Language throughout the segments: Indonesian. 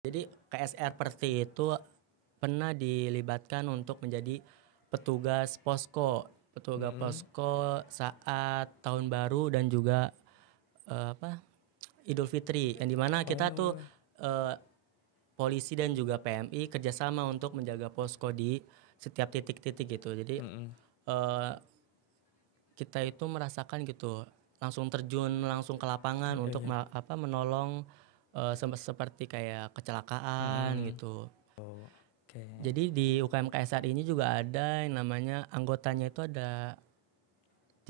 Jadi KSR Perti itu pernah dilibatkan untuk menjadi petugas posko saat tahun baru dan juga Idul Fitri, yang dimana kita tuh polisi dan juga PMI kerjasama untuk menjaga posko di setiap titik-titik gitu. Jadi kita itu merasakan gitu, langsung terjun langsung ke lapangan untuk menolong seperti kayak kecelakaan gitu. Jadi di UKM KSR ini juga ada yang namanya anggotanya itu ada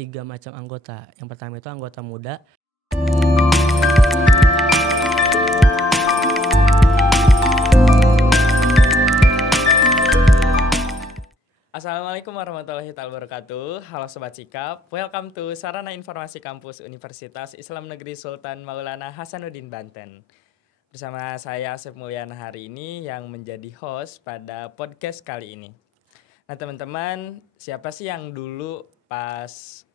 3 macam anggota. Yang pertama itu anggota muda. Assalamualaikum warahmatullahi wabarakatuh. Halo Sobat Sikap, welcome to Sarana Informasi Kampus Universitas Islam Negeri Sultan Maulana Hasanuddin Banten. Bersama saya Asep Mulyana hari ini yang menjadi host pada podcast kali ini. Nah teman-teman, siapa sih yang dulu pas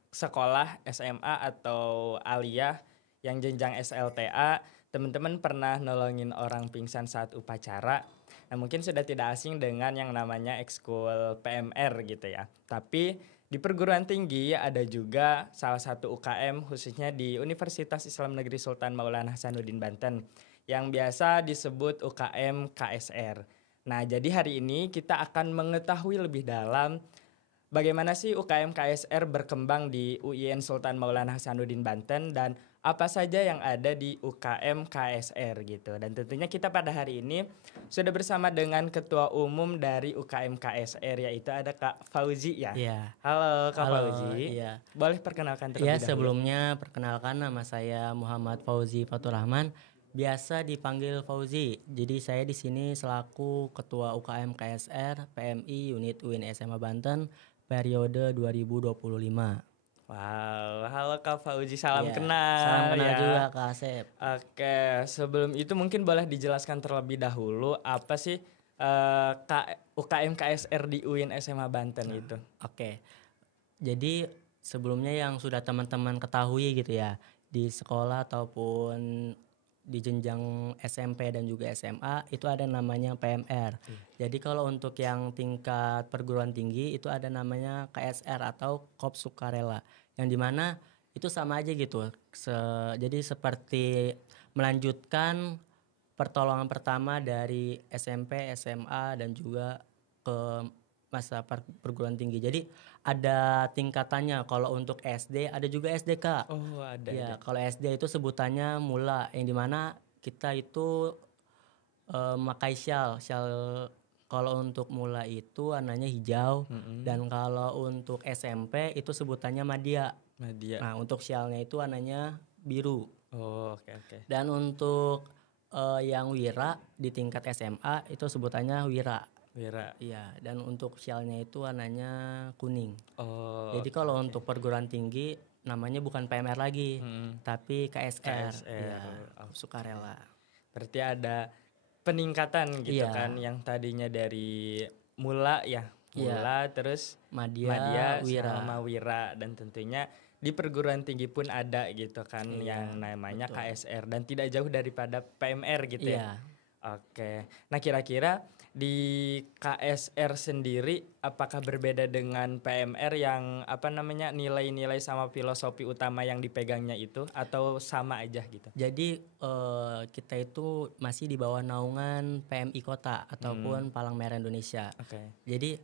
sekolah SMA atau aliyah yang jenjang SLTA, teman-teman pernah nolongin orang pingsan saat upacara? Nah mungkin sudah tidak asing dengan yang namanya ekskul PMR gitu ya. Tapi di perguruan tinggi ada juga salah satu UKM khususnya di Universitas Islam Negeri Sultan Maulana Hasanuddin Banten yang biasa disebut UKM KSR. Nah jadi hari ini kita akan mengetahui lebih dalam bagaimana sih UKM KSR berkembang di UIN Sultan Maulana Hasanuddin Banten dan apa saja yang ada di UKM KSR gitu. Dan tentunya kita pada hari ini sudah bersama dengan Ketua Umum dari UKM KSR, yaitu ada Kak Fauzi ya. Iya. Halo Kak Fauzi. Iya. Boleh perkenalkan terlebih dahulu? Sebelumnya perkenalkan, nama saya Muhammad Fauzi Fatur Rahman, biasa dipanggil Fauzi. Jadi saya di sini selaku Ketua UKM KSR PMI Unit UIN SMA Banten periode 2025. Wow, halo Kak Fauzi, salam kenal. Salam kenal ya. juga Kak Asep. Oke, sebelum itu mungkin boleh dijelaskan terlebih dahulu apa sih UKM KSR di UIN SMA Banten itu? Oke. Jadi sebelumnya yang sudah teman-teman ketahui gitu ya, di sekolah ataupun di jenjang SMP dan juga SMA itu ada namanya PMR. Jadi kalau untuk yang tingkat perguruan tinggi itu ada namanya KSR atau Korps Sukarela, yang dimana itu sama aja gitu. Jadi seperti melanjutkan pertolongan pertama dari SMP, SMA dan juga ke masa perguruan tinggi. Jadi ada tingkatannya. Kalau untuk SD ada juga SDK. Oh ada. Ya, kalau SD itu sebutannya mula, yang dimana kita itu memakai syal. Kalau untuk mula itu warnanya hijau, dan kalau untuk SMP itu sebutannya madya. Nah untuk syalnya itu warnanya biru. Oh oke. Dan untuk yang wira di tingkat SMA itu sebutannya wira. Iya, dan untuk syalnya itu warnanya kuning. Jadi kalau untuk perguruan tinggi namanya bukan PMR lagi, tapi KSR. Ya, Sukarela. Berarti ada peningkatan gitu kan, yang tadinya dari mula ya, terus madya sama wira, dan tentunya di perguruan tinggi pun ada gitu kan yang namanya KSR dan tidak jauh daripada PMR gitu ya. Oke. Nah kira-kira di KSR sendiri apakah berbeda dengan PMR yang nilai-nilai sama filosofi utama yang dipegangnya itu, atau sama aja gitu? Jadi kita itu masih di bawah naungan PMI Kota ataupun Palang Merah Indonesia. Jadi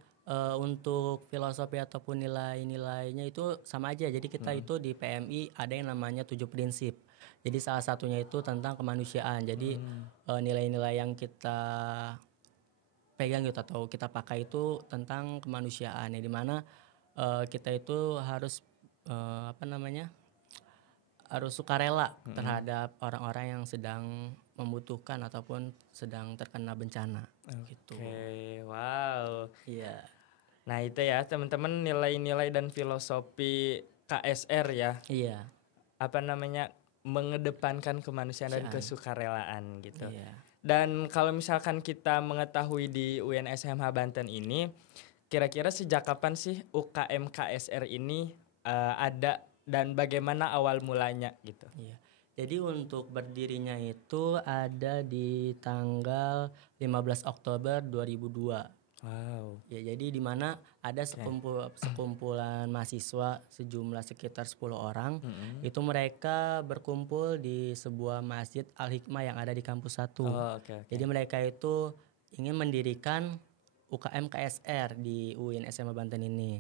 untuk filosofi ataupun nilai-nilainya itu sama aja. Jadi kita itu di PMI ada yang namanya 7 prinsip. Jadi salah satunya itu tentang kemanusiaan. Jadi nilai-nilai yang kita pegang gitu atau kita pakai itu tentang kemanusiaan, yang dimana kita itu harus harus sukarela terhadap orang-orang yang sedang membutuhkan ataupun sedang terkena bencana. Gitu. Wow. Iya. Nah itu ya teman-teman, nilai-nilai dan filosofi KSR ya. Iya. Mengedepankan kemanusiaan dan kesukarelaan gitu. Iya. Dan kalau misalkan kita mengetahui di UIN SMH Banten ini, kira-kira sejak kapan sih UKM KSR ini ada dan bagaimana awal mulanya gitu? Iya. Jadi untuk berdirinya itu ada di tanggal 15 Oktober 2002. Wow. Ya, jadi di mana ada sekumpulan mahasiswa sejumlah sekitar 10 orang. Itu mereka berkumpul di sebuah masjid Al-Hikmah yang ada di kampus 1. Oh, oke. Jadi mereka itu ingin mendirikan UKM KSR di UIN SMA Banten ini.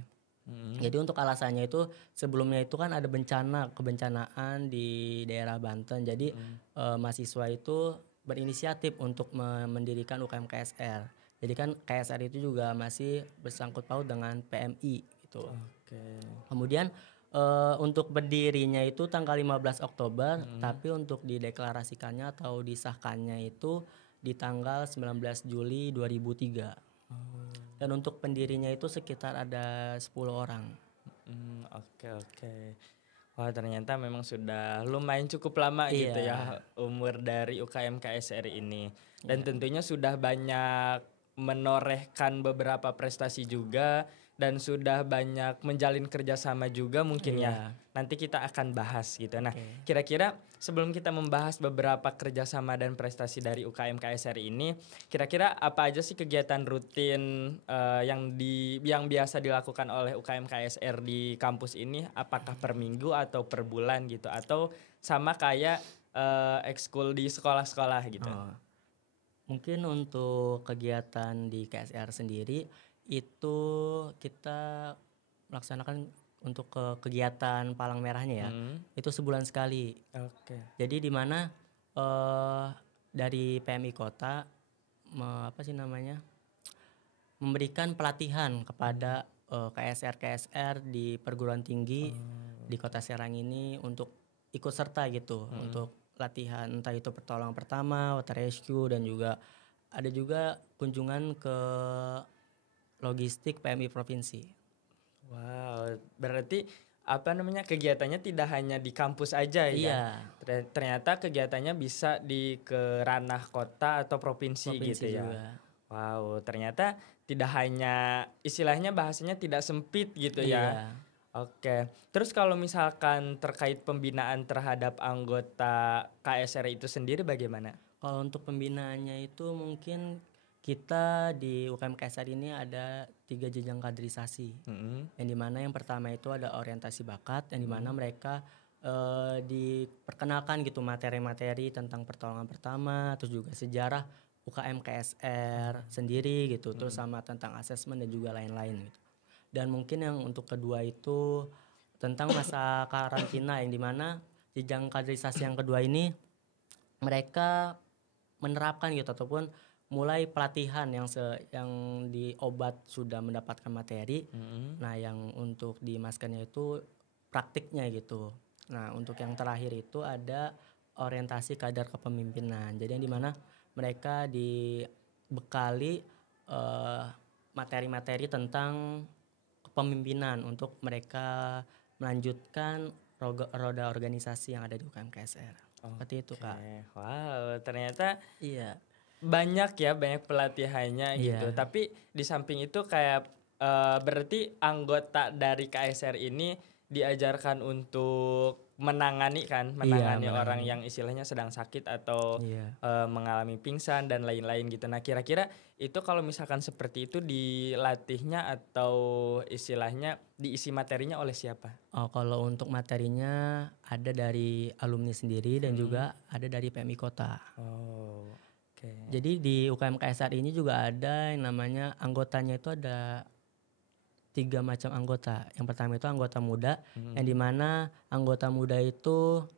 Jadi untuk alasannya itu sebelumnya itu kan ada kebencanaan di daerah Banten. Jadi mahasiswa itu berinisiatif untuk mendirikan UKM KSR. Jadi kan KSR itu juga masih bersangkut paut dengan PMI gitu. Oke. Kemudian untuk berdirinya itu tanggal 15 Oktober, tapi untuk dideklarasikannya atau disahkannya itu di tanggal 19 Juli 2003. Dan untuk pendirinya itu sekitar ada 10 orang. Oke. Wah, ternyata memang sudah lumayan cukup lama gitu ya umur dari UKM KSR ini. Dan tentunya sudah banyak menorehkan beberapa prestasi juga dan sudah banyak menjalin kerjasama juga mungkin ya. Nanti kita akan bahas gitu. Nah, kira-kira sebelum kita membahas beberapa kerjasama dan prestasi dari UKM KSR ini, kira-kira apa aja sih kegiatan rutin yang biasa dilakukan oleh UKM KSR di kampus ini? Apakah per minggu atau per bulan gitu? Atau sama kayak ekskul di sekolah-sekolah gitu? Mungkin untuk kegiatan di KSR sendiri itu kita melaksanakan untuk kegiatan palang merahnya ya. Itu sebulan sekali. Oke. Jadi di mana dari PMI Kota memberikan pelatihan kepada KSR di perguruan tinggi di Kota Serang ini untuk ikut serta gitu untuk latihan entah itu pertolongan pertama, water rescue, dan juga ada juga kunjungan ke logistik PMI provinsi. Wow, berarti kegiatannya tidak hanya di kampus aja ya? Ternyata kegiatannya bisa ke ranah kota atau provinsi gitu ya. Juga. Wow, ternyata tidak hanya istilahnya bahasanya tidak sempit gitu ya. Oke. Terus kalau misalkan terkait pembinaan terhadap anggota KSR itu sendiri bagaimana? Kalau untuk pembinaannya itu mungkin kita di UKM KSR ini ada 3 jenjang kaderisasi. Yang dimana yang pertama itu ada orientasi bakat, yang dimana mereka diperkenalkan gitu materi-materi tentang pertolongan pertama, terus juga sejarah UKM KSR sendiri gitu, terus sama tentang asesmen dan juga lain-lain gitu. Dan mungkin yang untuk kedua itu tentang masa karantina, yang dimana jenjang kaderisasi yang kedua ini mereka menerapkan gitu ataupun mulai pelatihan yang di obat sudah mendapatkan materi. Nah, yang untuk di maskernya itu praktiknya gitu. Nah, untuk yang terakhir itu ada orientasi kadar kepemimpinan. Jadi yang dimana mereka dibekali materi-materi tentang kepemimpinan untuk mereka melanjutkan roda organisasi yang ada di UKM KSR. Seperti itu, Kak. Wow, ternyata banyak pelatihannya gitu. Tapi di samping itu kayak berarti anggota dari KSR ini diajarkan untuk menangani orang yang istilahnya sedang sakit atau mengalami pingsan dan lain-lain gitu. Nah, kira-kira itu kalau misalkan seperti itu dilatihnya atau istilahnya diisi materinya oleh siapa? Kalau untuk materinya ada dari alumni sendiri dan juga ada dari PMI Kota. Jadi di UKM KSR ini juga ada yang namanya anggotanya itu ada 3 macam anggota. Yang pertama itu anggota muda, yang dimana anggota muda itu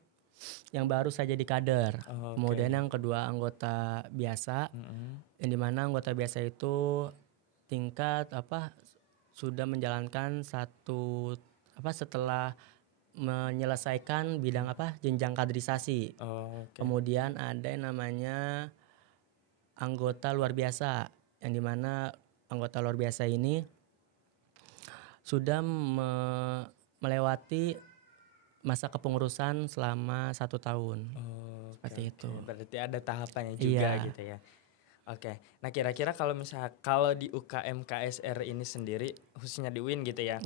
yang baru saja di kader. Kemudian yang kedua anggota biasa, yang dimana anggota biasa itu tingkat sudah menjalankan setelah menyelesaikan bidang jenjang kaderisasi. Kemudian ada yang namanya anggota luar biasa, yang dimana anggota luar biasa ini sudah melewati masa kepengurusan selama 1 tahun. Seperti itu. Berarti ada tahapannya juga gitu ya. Nah, kira-kira kalau di UKM KSR ini sendiri khususnya di UIN gitu ya.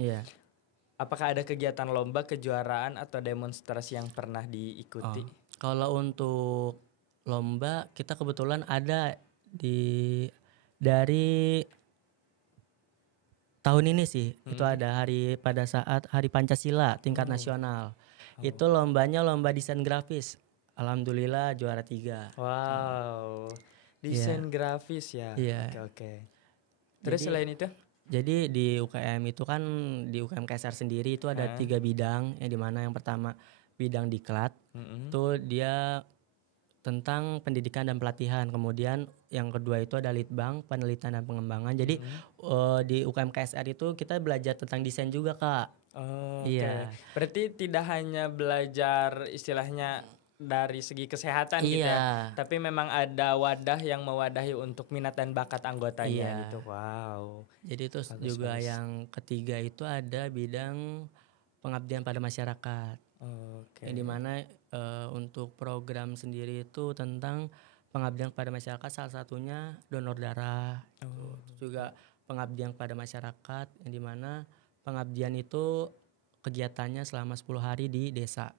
Apakah ada kegiatan lomba, kejuaraan atau demonstrasi yang pernah diikuti? Kalau untuk lomba kita kebetulan ada dari tahun ini sih. Itu Mm-mm. ada pada saat Hari Pancasila tingkat Oh, nasional. oh. Itu lombanya lomba desain grafis. Alhamdulillah juara 3. Wow, Iya, desain grafis ya. Oke, iya. oke. Terus Jadi selain itu? di UKM itu kan di UKM KSR sendiri itu ada Hah? 3 bidang, yang dimana yang pertama bidang diklat Mm-mm. itu dia tentang pendidikan dan pelatihan. Kemudian yang kedua itu ada litbang penelitian dan pengembangan. Jadi Mm-mm. di UKM KSR itu kita belajar tentang desain juga, Kak. Oh, oke. Iya, Berarti tidak hanya belajar istilahnya dari segi kesehatan gitu ya, iya, tapi memang ada wadah yang mewadahi untuk minat dan bakat anggotanya iya. gitu. Wow, Jadi terus bagus juga bagus. yang ketiga itu ada bidang pengabdian pada masyarakat. Oke. Yang dimana untuk program sendiri itu tentang pengabdian kepada masyarakat, salah satunya donor darah itu. Oh, Terus juga pengabdian kepada masyarakat yang dimana pengabdian itu kegiatannya selama 10 hari di desa.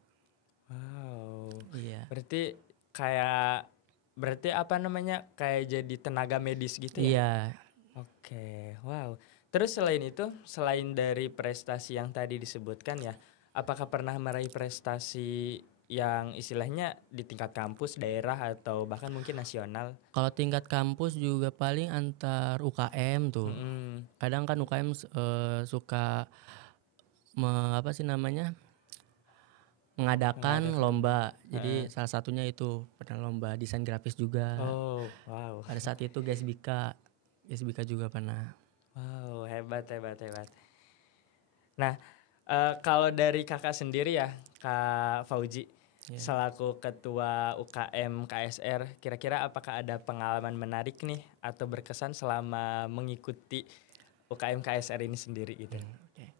wow. Iya, Berarti kayak berarti apa namanya? Kayak jadi tenaga medis gitu ya? iya. Oke, wow. Terus selain itu, selain dari prestasi yang tadi disebutkan ya, apakah pernah meraih prestasi yang istilahnya di tingkat kampus, daerah, atau bahkan mungkin nasional? Kalau tingkat kampus juga paling antar UKM tuh. Mm-mm. Kadang kan UKM suka apa sih namanya, Mengadakan. mengadakan lomba. Heeh. Jadi salah satunya itu pernah lomba desain grafis juga. Oh, wow. Pada saat itu GSBK juga pernah. Wow, hebat, hebat, hebat. Nah, kalau dari kakak sendiri ya, Kak Fauji, Ya. selaku ketua UKM KSR, kira-kira apakah ada pengalaman menarik nih atau berkesan selama mengikuti UKM KSR ini sendiri gitu? Oke.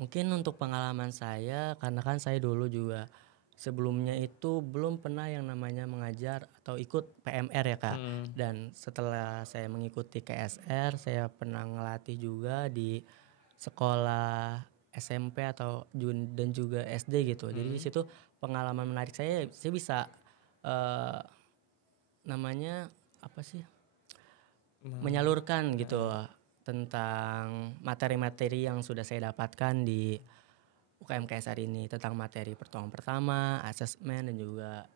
Mungkin untuk pengalaman saya, karena kan saya dulu juga sebelumnya itu belum pernah yang namanya mengajar atau ikut PMR ya, Kak. Mm. Dan setelah saya mengikuti KSR, saya pernah ngelatih juga di sekolah SMP dan juga SD gitu. Jadi di Mm. situ pengalaman menarik saya bisa eh, namanya apa sih? Menyalurkan gitu tentang materi-materi yang sudah saya dapatkan di UKM KSR ini, tentang materi pertemuan pertama, asesmen dan juga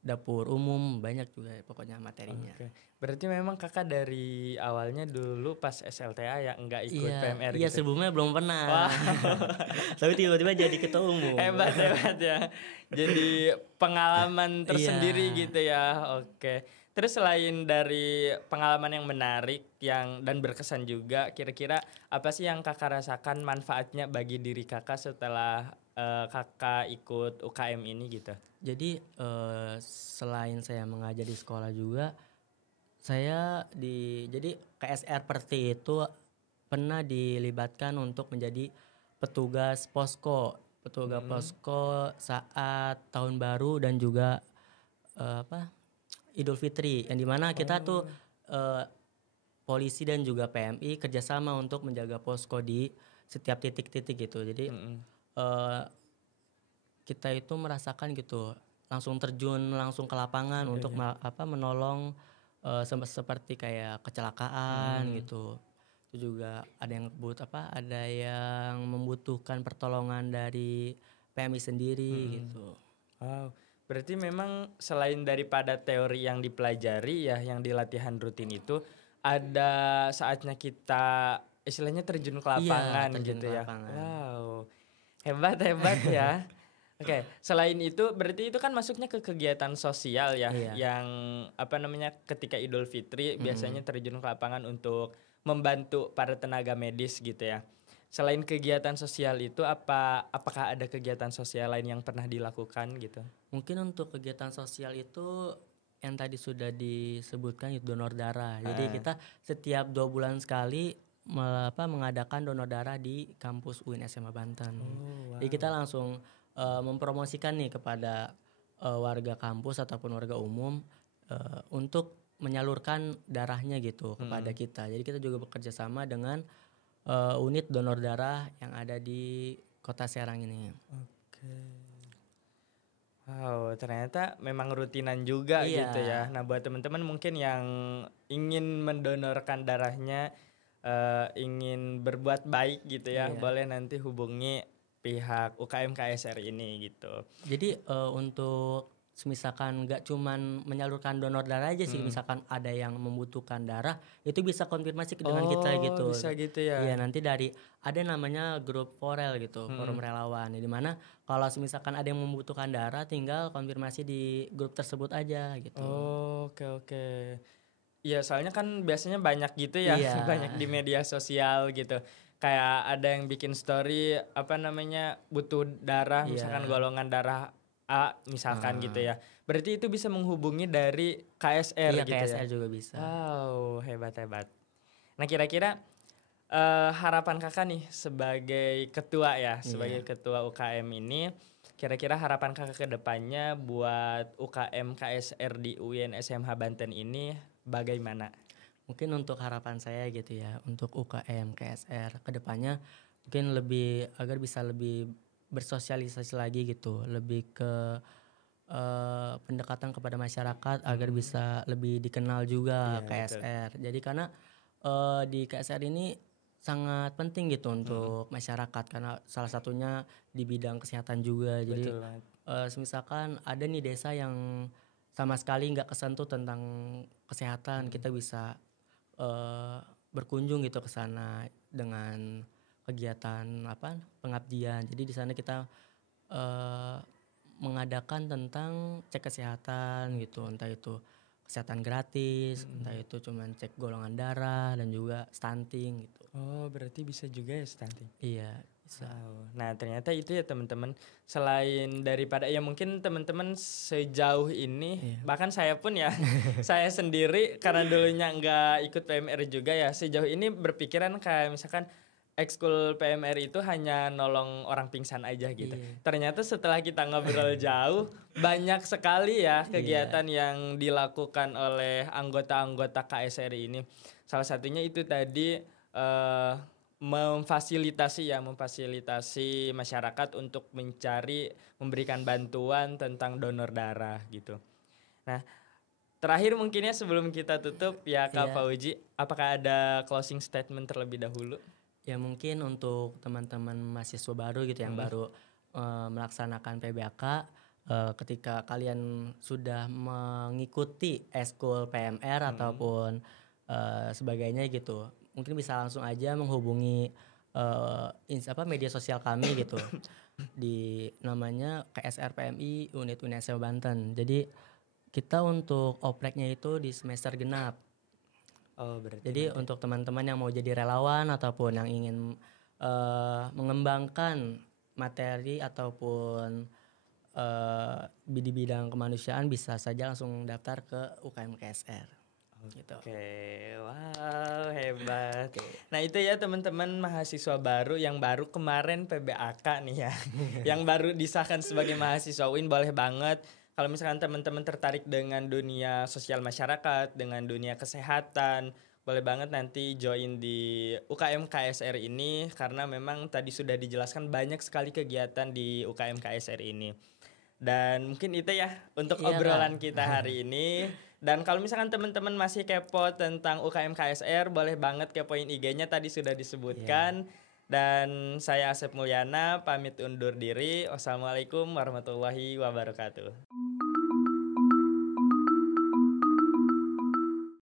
dapur umum, banyak juga pokoknya materinya. Oke, berarti memang kakak dari awalnya dulu pas SLTA ya nggak ikut Iya, PMR iya gitu? sebelumnya belum pernah. Wah, Tapi tiba-tiba jadi ketua umum. hebat hebat ya. Jadi pengalaman tersendiri Iya. gitu ya. Oke. Terus selain dari pengalaman yang menarik yang dan berkesan juga, kira-kira apa sih yang kakak rasakan manfaatnya bagi diri kakak setelah kakak ikut UKM ini gitu? Jadi selain saya mengajar di sekolah juga, jadi KSR Perti itu pernah dilibatkan untuk menjadi petugas posko saat tahun baru dan juga Idul Fitri, yang dimana kita tuh Oh. eh, polisi dan juga PMI kerjasama untuk menjaga posko di setiap titik-titik gitu. Jadi Mm-mm. eh, kita itu merasakan gitu, langsung terjun langsung ke lapangan Iya, untuk iya. menolong seperti kayak kecelakaan Mm-mm. gitu. Itu juga ada yang membutuhkan pertolongan dari PMI sendiri Mm-mm. gitu. Wow, berarti memang selain daripada teori yang dipelajari ya, yang di latihan rutin itu, ada saatnya kita istilahnya terjun ke Iya, lapangan terjun gitu ke ya. lapangan. Wow, hebat hebat ya. Oke, selain itu berarti itu kan masuknya ke kegiatan sosial ya, Iya. yang apa namanya ketika Idul Fitri biasanya Mm. terjun ke lapangan untuk membantu para tenaga medis gitu ya. Selain kegiatan sosial itu apakah ada kegiatan sosial lain yang pernah dilakukan gitu? Mungkin untuk kegiatan sosial itu yang tadi sudah disebutkan itu donor darah. Jadi Heeh. kita setiap 2 bulan sekali mengadakan donor darah di kampus UIN SMA Banten. Oh, Jadi kita wow. langsung mempromosikan nih kepada warga kampus ataupun warga umum untuk menyalurkan darahnya gitu kepada Mm. kita. Jadi kita juga bekerja sama dengan unit donor darah yang ada di Kota Serang ini. Oke. Wow, ternyata memang rutinan juga gitu ya. Iya, Nah, buat teman-teman mungkin yang ingin mendonorkan darahnya, ingin berbuat baik gitu ya, iya. boleh nanti hubungi pihak UKM KSR ini gitu. Jadi, untuk misalkan nggak cuman menyalurkan donor darah aja sih, Hmm. misalkan ada yang membutuhkan darah, itu bisa konfirmasi dengan kita Oh, gitu. bisa gitu ya. Iya, nanti dari ada namanya grup Forel gitu, forum Mm-mm. relawan, di mana kalau misalkan ada yang membutuhkan darah, tinggal konfirmasi di grup tersebut aja gitu. Oh, oke oke. Iya, soalnya kan biasanya banyak gitu ya, Iya, banyak di media sosial gitu. Kayak ada yang bikin story apa namanya butuh darah, misalkan iya, golongan darah A misalkan gitu heeh. ya. Berarti itu bisa menghubungi dari KSR Iya, gitu ya. KSR juga bisa. Wow, hebat hebat. Nah, kira-kira harapan kakak nih sebagai ketua ya, sebagai Iya. ketua UKM ini, kira-kira harapan kakak ke depannya buat UKM KSR di UIN SMH Banten ini bagaimana? Mungkin untuk harapan saya gitu ya, untuk UKM, KSR ke depannya mungkin lebih agar bisa lebih bersosialisasi lagi gitu, lebih ke pendekatan kepada masyarakat agar Hmm, bisa lebih dikenal juga iya betul. KSR. Jadi karena di KSR ini sangat penting gitu Mm, untuk masyarakat karena salah satunya di bidang kesehatan juga. Jadi betul banget. semisalkan ada nih desa yang sama sekali nggak kesentuh tentang kesehatan, Mm, kita bisa eee, berkunjung gitu ke sana dengan kegiatan apa, pengabdian. Jadi di sana kita, eee, mengadakan tentang cek kesehatan gitu, entah itu kesehatan gratis, entah mm. itu cuman cek golongan darah dan juga stunting gitu. Oh, berarti bisa juga ya stunting. Iya, bisa. Wow. Nah, ternyata itu ya teman-teman. Selain daripada ya mungkin teman-teman sejauh ini, Iya. bahkan saya pun ya, saya sendiri karena dulunya nggak ikut PMR juga ya, sejauh ini berpikiran kayak misalkan ekskul PMR itu hanya nolong orang pingsan aja gitu. Iya. Ternyata setelah kita ngobrol jauh, banyak sekali ya Iya. kegiatan yang dilakukan oleh anggota-anggota KSRI ini. Salah satunya itu tadi eh memfasilitasi masyarakat untuk memberikan bantuan tentang donor darah gitu. Nah, terakhir mungkinnya sebelum kita tutup ya Kak Iya. Fauji, apakah ada closing statement terlebih dahulu? Ya mungkin untuk teman-teman mahasiswa baru gitu yang Mm-mm. baru melaksanakan PBAK, ketika kalian sudah mengikuti eskul PMR Mm-mm. ataupun sebagainya gitu, mungkin bisa langsung aja menghubungi media sosial kami gitu di namanya KSR PMI Unit UNSW Banten. Jadi kita untuk opreknya itu di semester genap. Oh, berarti Jadi nanti. untuk teman-teman yang mau jadi relawan ataupun yang ingin mengembangkan materi ataupun di bidang kemanusiaan bisa saja langsung daftar ke UKM KSR gitu. Oke, wow, hebat. Oke. Nah, itu ya teman-teman mahasiswa baru yang baru kemarin PBAK nih ya. Yang baru disahkan sebagai mahasiswa UIN, boleh banget kalau misalkan teman-teman tertarik dengan dunia sosial masyarakat, dengan dunia kesehatan, boleh banget nanti join di UKM KSR ini karena memang tadi sudah dijelaskan banyak sekali kegiatan di UKM KSR ini. Dan mungkin itu ya untuk Iya Kak. obrolan kita hari ini. Dan kalau misalkan teman-teman masih kepo tentang UKM KSR, boleh banget kepoin IG-nya tadi sudah Iya. disebutkan. Dan saya Asep Mulyana pamit undur diri. Wassalamualaikum warahmatullahi wabarakatuh.